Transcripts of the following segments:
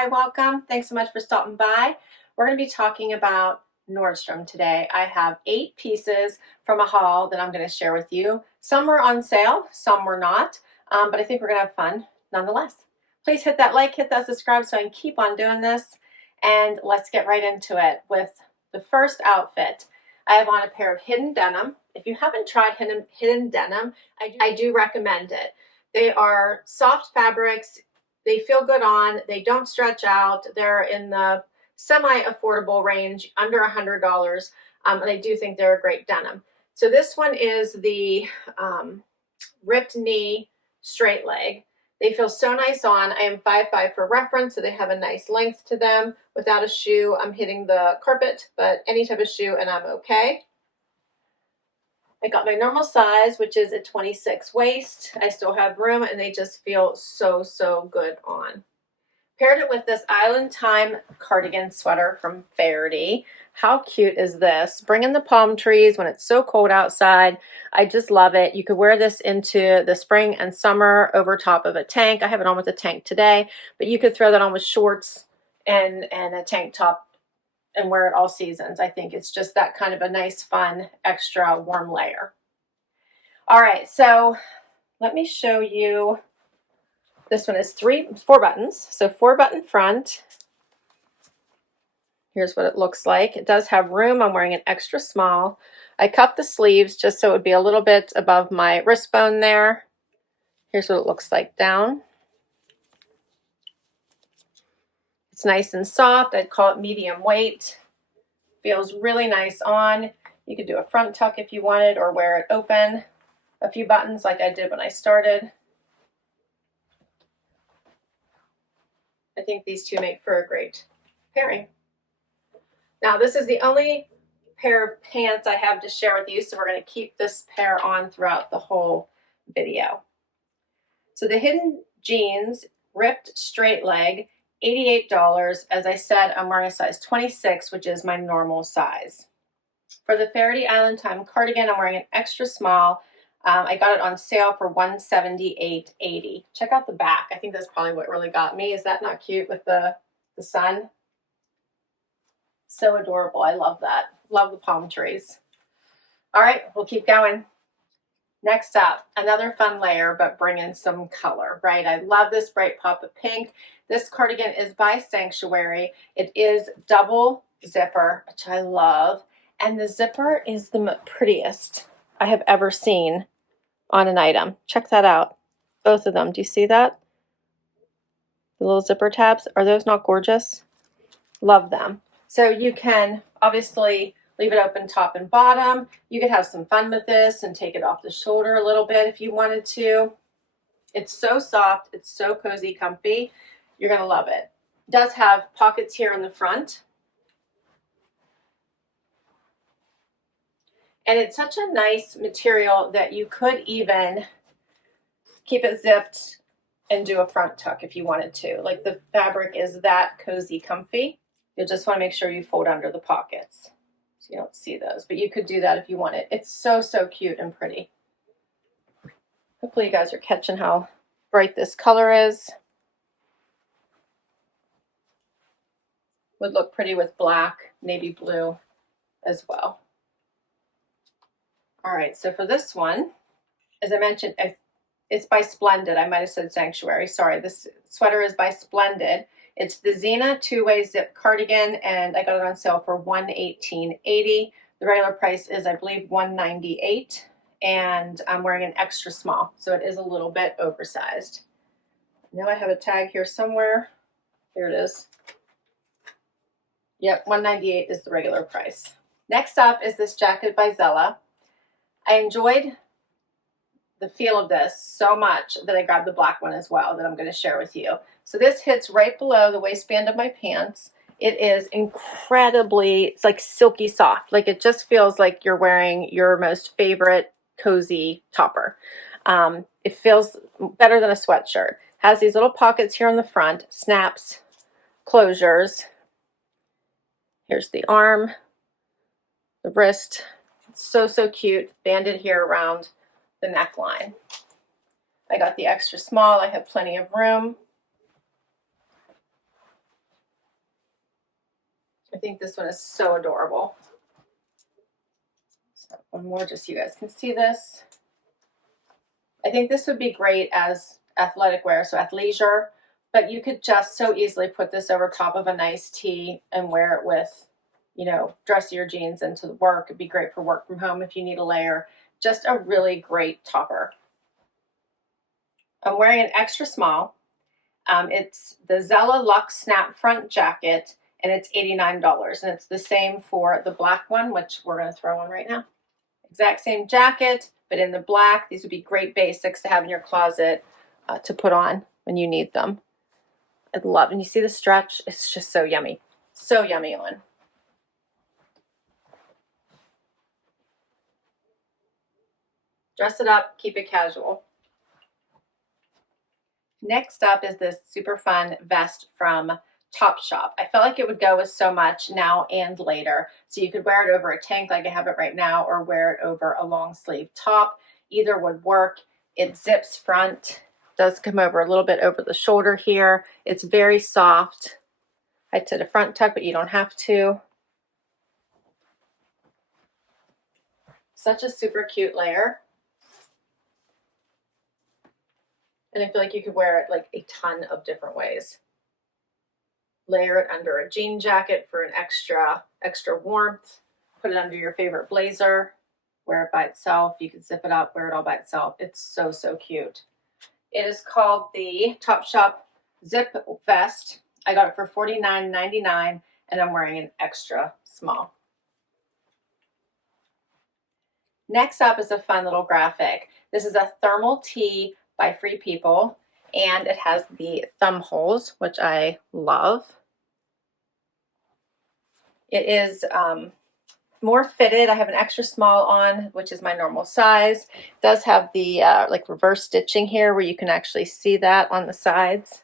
Hi, welcome. Thanks so much for stopping by. We're going to be talking about Nordstrom today. I have 8 pieces from a haul that I'm going to share with you. Some were on sale, some were not, but I think we're going to have fun nonetheless. Please hit that like, hit that subscribe so I can keep on doing this. And let's get right into it with the first outfit. I have on a pair of hidden denim. If you haven't tried hidden denim, I do recommend it. They are soft fabrics. They feel good on, they don't stretch out, they're in the semi-affordable range, under $100, and I do think they're a great denim. So this one is the ripped knee straight leg. They feel so nice on. I am 5'5" for reference, so they have a nice length to them. Without a shoe, I'm hitting the carpet, but any type of shoe and I'm okay. I got my normal size, which is a 26 waist. I still have room and they just feel so, so good on. Paired it with this Island Time cardigan sweater from Faherty. How cute is this? Bring in the palm trees when it's so cold outside. I just love it. You could wear this into the spring and summer over top of a tank. I have it on with a tank today, but you could throw that on with shorts and a tank top and wear it all seasons. I think it's just that kind of a nice, fun, extra warm layer. All right, so let me show you. This one is 4 buttons. So 4-button front. Here's what it looks like. It does have room. I'm wearing an extra small. I cut the sleeves just so it would be a little bit above my wrist bone there. Here's what it looks like down. It's nice and soft. I'd call it medium weight. Feels really nice on. You could do a front tuck if you wanted or wear it open. A few buttons like I did when I started. I think these two make for a great pairing. Now this is the only pair of pants I have to share with you, so we're going to keep this pair on throughout the whole video. So the hidden jeans, ripped straight leg, $88. As I said, I'm wearing a size 26, which is my normal size. For the Faherty Island Time cardigan, I'm wearing an extra small. I got it on sale for $178.80. Check out the back. I think that's probably what really got me. Is that not cute with the sun? So adorable. I love that. Love the palm trees. All right, we'll keep going. Next up, another fun layer, but bring in some color, right? I love this bright pop of pink. This cardigan is by Sanctuary. It is double zipper, which I love. And the zipper is the prettiest I have ever seen on an item. Check that out. Both of them. Do you see that? The little zipper tabs. Are those not gorgeous? Love them. So you can obviously leave it open top and bottom. You could have some fun with this and take it off the shoulder a little bit if you wanted to. It's so soft. It's so cozy, comfy. You're going to love it. It does have pockets here in the front. And it's such a nice material that you could even keep it zipped and do a front tuck if you wanted to. Like the fabric is that cozy, comfy. You'll just want to make sure you fold under the pockets so you don't see those. But you could do that if you wanted. It's so, so cute and pretty. Hopefully you guys are catching how bright this color is. Would look pretty with black, navy blue as well. All right, so for this one, as I mentioned, it's by Splendid. I might have said Sanctuary. Sorry, this sweater is by Splendid. It's the Zena 2-way zip cardigan, and I got it on sale for $118.80. The regular price is, I believe, $198, and I'm wearing an extra small, so it is a little bit oversized. Now I have a tag here somewhere. Here it is. Yep, $198 is the regular price. Next up is this jacket by Zella. I enjoyed the feel of this so much that I grabbed the black one as well that I'm going to share with you. So this hits right below the waistband of my pants. It is incredibly, it's like silky soft. Like it just feels like you're wearing your most favorite cozy topper. It feels better than a sweatshirt. Has these little pockets here on the front, snaps, closures. Here's the arm, the wrist. It's so, so cute. Banded here around the neckline. I got the extra small. I have plenty of room. I think this one is so adorable. So one more just so you guys can see this. I think this would be great as athletic wear, so athleisure, but you could just so easily put this over top of a nice tee and wear it with, you know, dressier jeans into work. It'd be great for work from home if you need a layer. Just a really great topper. I'm wearing an extra small. It's the Zella Luxe Snap Front Jacket, and it's $89. And it's the same for the black one, which we're going to throw on right now. Exact same jacket, but in the black. These would be great basics to have in your closet to put on when you need them. I love, and you see the stretch? It's just so yummy. So yummy on. Dress it up, keep it casual. Next up is this super fun vest from Topshop. I felt like it would go with so much now and later. So you could wear it over a tank like I have it right now, or wear it over a long sleeve top. Either would work. It zips front, does come over a little bit over the shoulder here. It's very soft. I did a front tuck, but you don't have to. Such a super cute layer. And I feel like you could wear it like a ton of different ways. Layer it under a jean jacket for an extra warmth. Put it under your favorite blazer. Wear it by itself. You can zip it up, wear it all by itself. It's so, so cute. It is called the Topshop Zip Vest. I got it for $49.99, and I'm wearing an extra small. Next up is a fun little graphic. This is a thermal tee by Free People, and it has the thumb holes, which I love. It is more fitted. I have an extra small on, which is my normal size. It does have the like reverse stitching here where you can actually see that on the sides.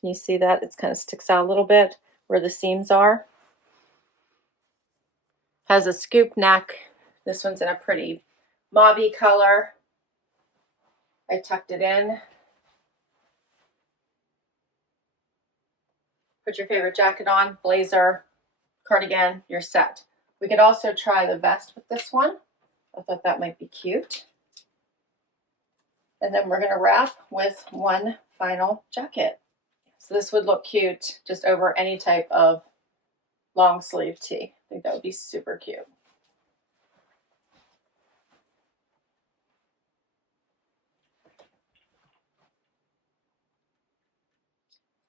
Can you see that? It kind of sticks out a little bit where the seams are. Has a scoop neck. This one's in a pretty mauvey color. I tucked it in. Put your favorite jacket on, blazer, cardigan, you're set. We could also try the vest with this one. I thought that might be cute. And then we're going to wrap with one final jacket. So this would look cute just over any type of long sleeve tee. I think that would be super cute.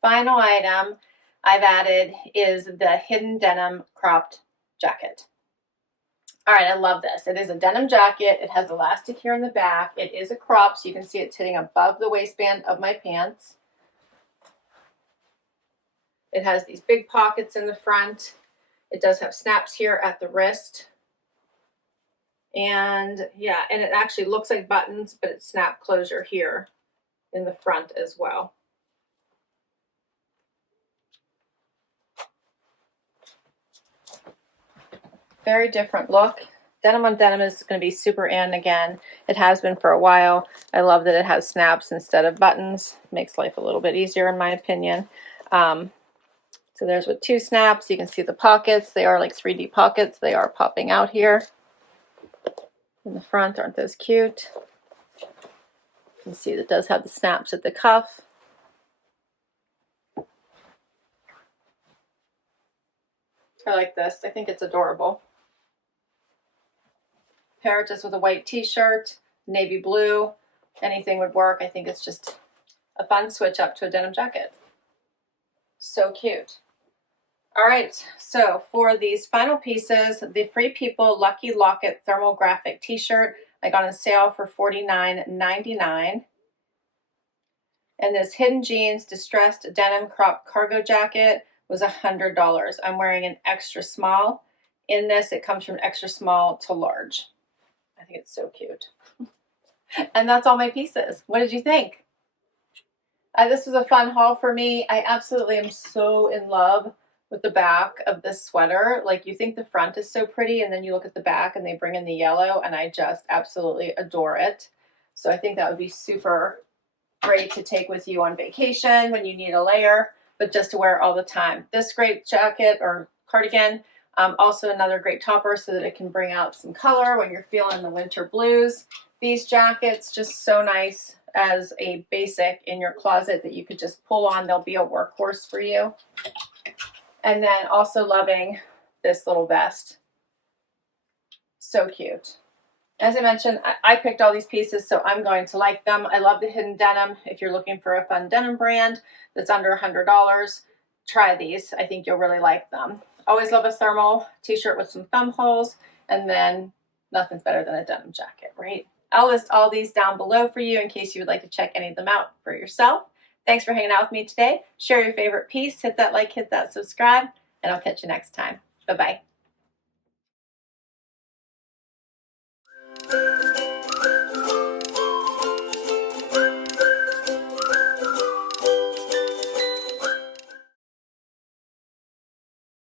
Final item I've added is the hidden denim cropped jacket. All right, I love this. It is a denim jacket. It has elastic here in the back. It is a crop, so you can see it's sitting above the waistband of my pants. It has these big pockets in the front. It does have snaps here at the wrist. And yeah, and it actually looks like buttons, but it's snap closure here in the front as well. Very different look. Denim on denim is going to be super in again. It has been for a while. I love that it has snaps instead of buttons. Makes life a little bit easier in my opinion. So there's with 2 snaps. You can see the pockets. They are like 3D pockets. They are popping out here in the front. Aren't those cute? You can see it does have the snaps at the cuff. I like this. I think it's adorable. Pair it just with a white t-shirt, navy blue, anything would work. I think it's just a fun switch up to a denim jacket. So cute. All right, so for these final pieces, the Free People Lucky Locket Thermal Graphic t-shirt, I got on sale for $49.99. And this Hidden Jeans Distressed Denim Crop Cargo Jacket was $100. I'm wearing an extra small. In this, it comes from extra small to large. I think it's so cute. And that's all my pieces. What did you think? This was a fun haul for me. I absolutely am so in love with the back of this sweater. Like, you think the front is so pretty, and then you look at the back and they bring in the yellow, and I just absolutely adore it. So I think that would be super great to take with you on vacation when you need a layer, but just to wear all the time. This great jacket or cardigan. Also another great topper so that it can bring out some color when you're feeling the winter blues. These jackets, just so nice as a basic in your closet that you could just pull on. They'll be a workhorse for you. And then also loving this little vest. So cute. As I mentioned, I picked all these pieces, so I'm going to like them. I love the hidden denim. If you're looking for a fun denim brand that's under $100, try these. I think you'll really like them. Always love a thermal t-shirt with some thumb holes, and then nothing's better than a denim jacket, right? I'll list all these down below for you in case you would like to check any of them out for yourself. Thanks for hanging out with me today. Share your favorite piece, hit that like, hit that subscribe, and I'll catch you next time. Bye-bye.